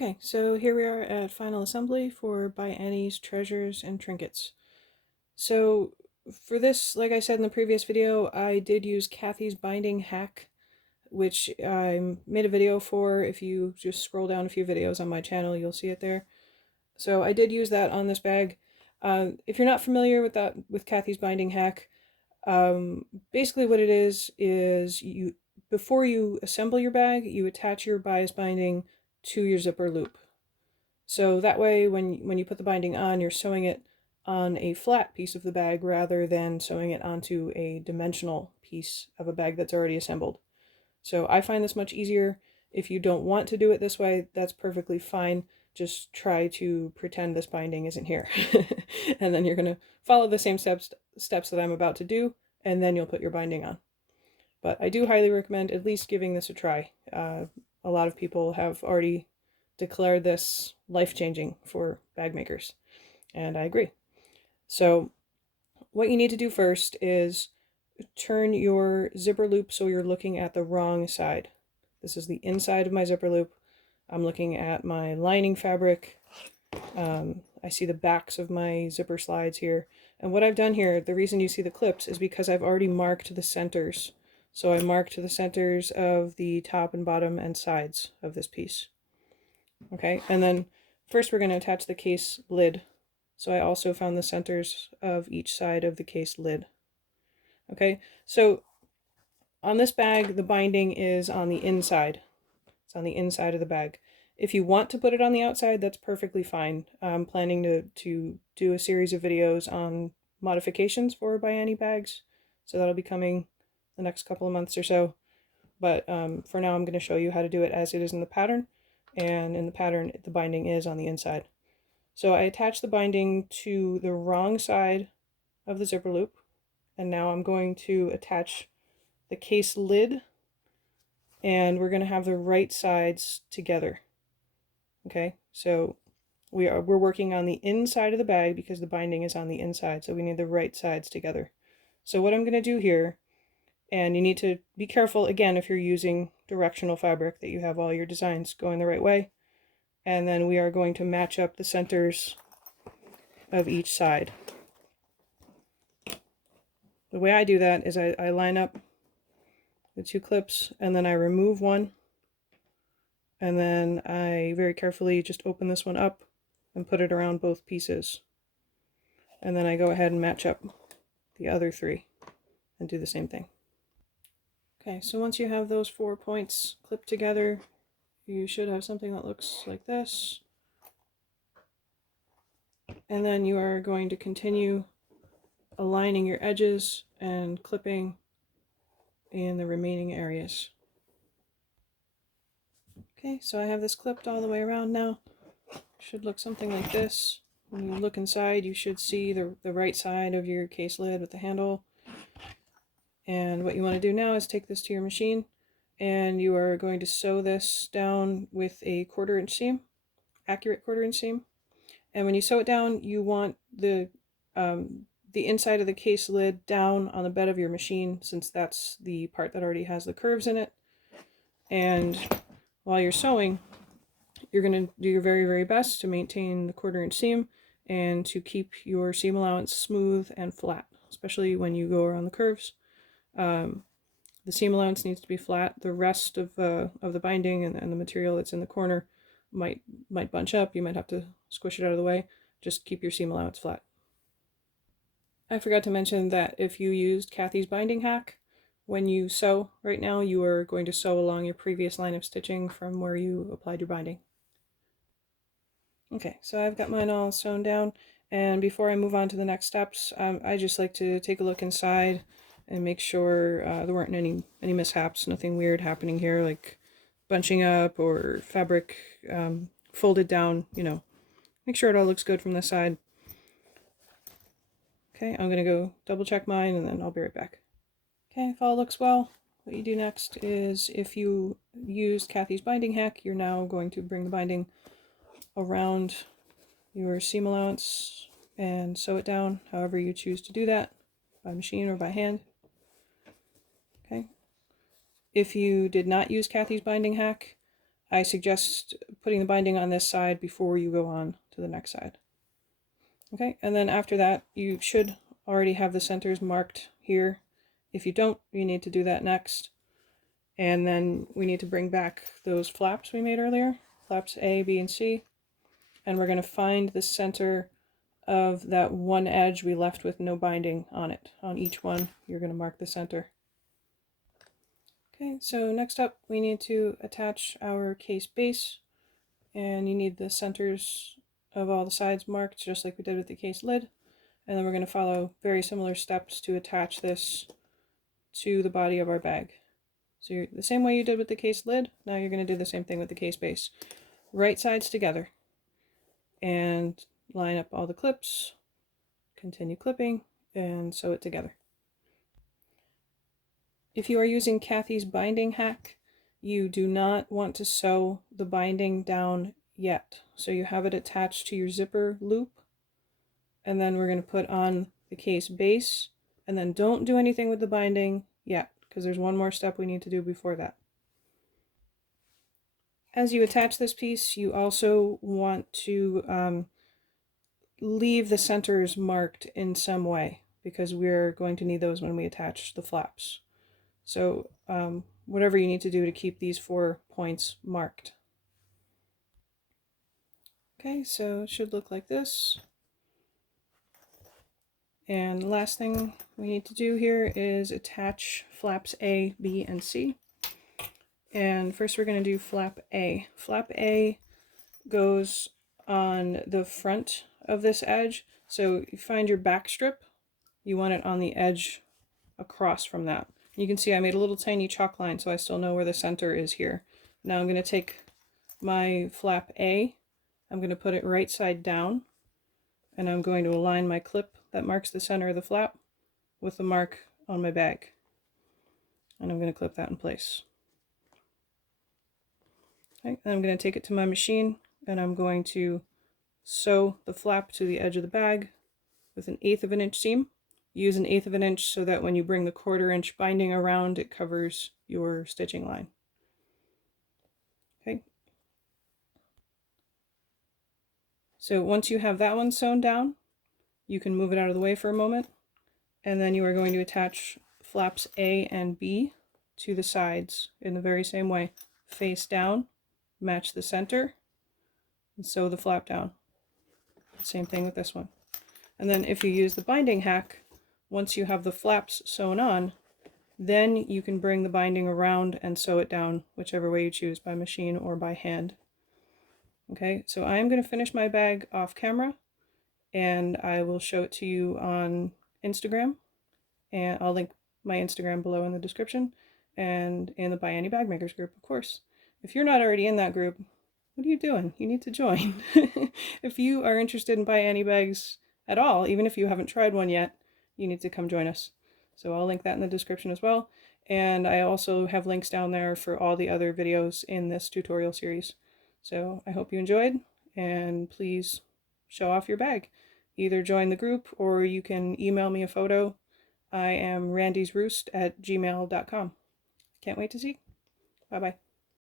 Okay, so here we are at final assembly for By Annie's Treasures and Trinkets. So for this, like I said in the previous video, I did use Kathy's binding hack, which I made a video for. If you just scroll down a few videos on my channel, you'll see it there. So I did use that on this bag. If you're not familiar with that, with Kathy's binding hack, basically what it is you, before you assemble your bag, you attach your bias binding to your zipper loop. So that way, when you put the binding on, you're sewing it on a flat piece of the bag rather than sewing it onto a dimensional piece of a bag that's already assembled. So I find this much easier. If you don't want to do it this way, that's perfectly fine. Just try to pretend this binding isn't here. And then you're going to follow the same steps that I'm about to do, and then you'll put your binding on. But I do highly recommend at least giving this a try. A lot of people have already declared this life-changing for bag makers, and I agree. So what you need to do first is turn your zipper loop so you're looking at the wrong side. This is the inside of my zipper loop. I'm looking at my lining fabric. I see the backs of my zipper slides here. And what I've done here, the reason you see the clips is because I've already marked the centers. So I marked the centers of the top and bottom and sides of this piece. Okay, and then first we're going to attach the case lid. So I also found the centers of each side of the case lid. Okay, so on this bag, the binding is on the inside. It's on the inside of the bag. If you want to put it on the outside, that's perfectly fine. I'm planning to do a series of videos on modifications for By Annie bags. So that'll be coming the next couple of months or so. But for now, I'm going to show you how to do it as it is in the pattern. And in the pattern, the binding is on the inside. So I attached the binding to the wrong side of the zipper loop. And now I'm going to attach the case lid, and we're going to have the right sides together. Okay, so we're working on the inside of the bag because the binding is on the inside, so we need the right sides together. So what I'm going to do here, and you need to be careful again if you're using directional fabric that you have all your designs going the right way, and then we are going to match up the centers of each side. The way I do that is I line up the two clips, and then I remove one, and then I very carefully just open this one up and put it around both pieces. And then I go ahead and match up the other three and do the same thing. Okay, so once you have those 4 points clipped together, you should have something that looks like this. And then you are going to continue aligning your edges and clipping in the remaining areas. Okay, so I have this clipped all the way around now. Should look something like this. When you look inside, you should see the right side of your case lid with the handle. And what you want to do now is take this to your machine, and you are going to sew this down with a 1/4 inch seam, accurate 1/4 inch seam. And when you sew it down, you want the inside of the case lid down on the bed of your machine, since that's the part that already has the curves in it. And while you're sewing, you're going to do your very, very best to maintain the 1/4 inch seam and to keep your seam allowance smooth and flat, especially when you go around the curves. The seam allowance needs to be flat. The rest of the binding and the material that's in the corner might bunch up. You might have to squish it out of the way. Just keep your seam allowance flat. I forgot to mention that if you used Kathy's binding hack, when you sew right now, you are going to sew along your previous line of stitching from where you applied your binding. Okay, so I've got mine all sewn down, and before I move on to the next steps, I just like to take a look inside and make sure there weren't any mishaps, nothing weird happening here, like bunching up or fabric folded down, you know. Make sure it all looks good from this side. Okay, I'm going to go double check mine, and then I'll be right back. Okay, if all looks well, what you do next is, if you used Kathy's binding hack, you're now going to bring the binding around your seam allowance and sew it down however you choose to do that, by machine or by hand. Okay. If you did not use Kathy's binding hack, I suggest putting the binding on this side before you go on to the next side. Okay, and then after that, you should already have the centers marked here. If you don't, you need to do that next. And then we need to bring back those flaps we made earlier, flaps A, B, and C. And we're going to find the center of that one edge we left with no binding on it. On each one, you're going to mark the center. Okay, so next up, we need to attach our case base, and you need the centers of all the sides marked, just like we did with the case lid. And then we're going to follow very similar steps to attach this to the body of our bag. So the same way you did with the case lid, now you're going to do the same thing with the case base. Right sides together, and line up all the clips, continue clipping, and sew it together. If you are using Kathy's binding hack, you do not want to sew the binding down yet. So you have it attached to your zipper loop, and then we're going to put on the case base, and then don't do anything with the binding yet, because there's one more step we need to do before that. As you attach this piece, you also want to leave the centers marked in some way, because we're going to need those when we attach the flaps. So whatever you need to do to keep these 4 points marked. Okay, so it should look like this. And the last thing we need to do here is attach flaps A, B, and C. And first we're going to do flap A. Flap A goes on the front of this edge. So you find your back strip, you want it on the edge across from that. You can see I made a little tiny chalk line so I still know where the center is here. Now I'm going to take my flap A, I'm going to put it right side down, and I'm going to align my clip that marks the center of the flap with the mark on my bag. And I'm going to clip that in place. Okay, then I'm going to take it to my machine, and I'm going to sew the flap to the edge of the bag with an 1/8 of an inch seam. Use an 1/8 of an inch so that when you bring the 1/4 inch binding around, it covers your stitching line. Okay. So once you have that one sewn down, you can move it out of the way for a moment, and then you are going to attach flaps A and B to the sides in the very same way. Face down, match the center, and sew the flap down. Same thing with this one. And then if you use the binding hack, once you have the flaps sewn on, then you can bring the binding around and sew it down, whichever way you choose, by machine or by hand. Okay, so I am going to finish my bag off camera, and I will show it to you on Instagram, and I'll link my Instagram below in the description, and in the Buy Any Bag Makers group, of course. If you're not already in that group, what are you doing? You need to join. If you are interested in Buy Any Bags at all, even if you haven't tried one yet, you need to come join us. So I'll link that in the description as well. And I also have links down there for all the other videos in this tutorial series. So I hope you enjoyed, and please show off your bag. Either join the group or you can email me a photo. I am randysroost@gmail.com. Can't wait to see. Bye-bye.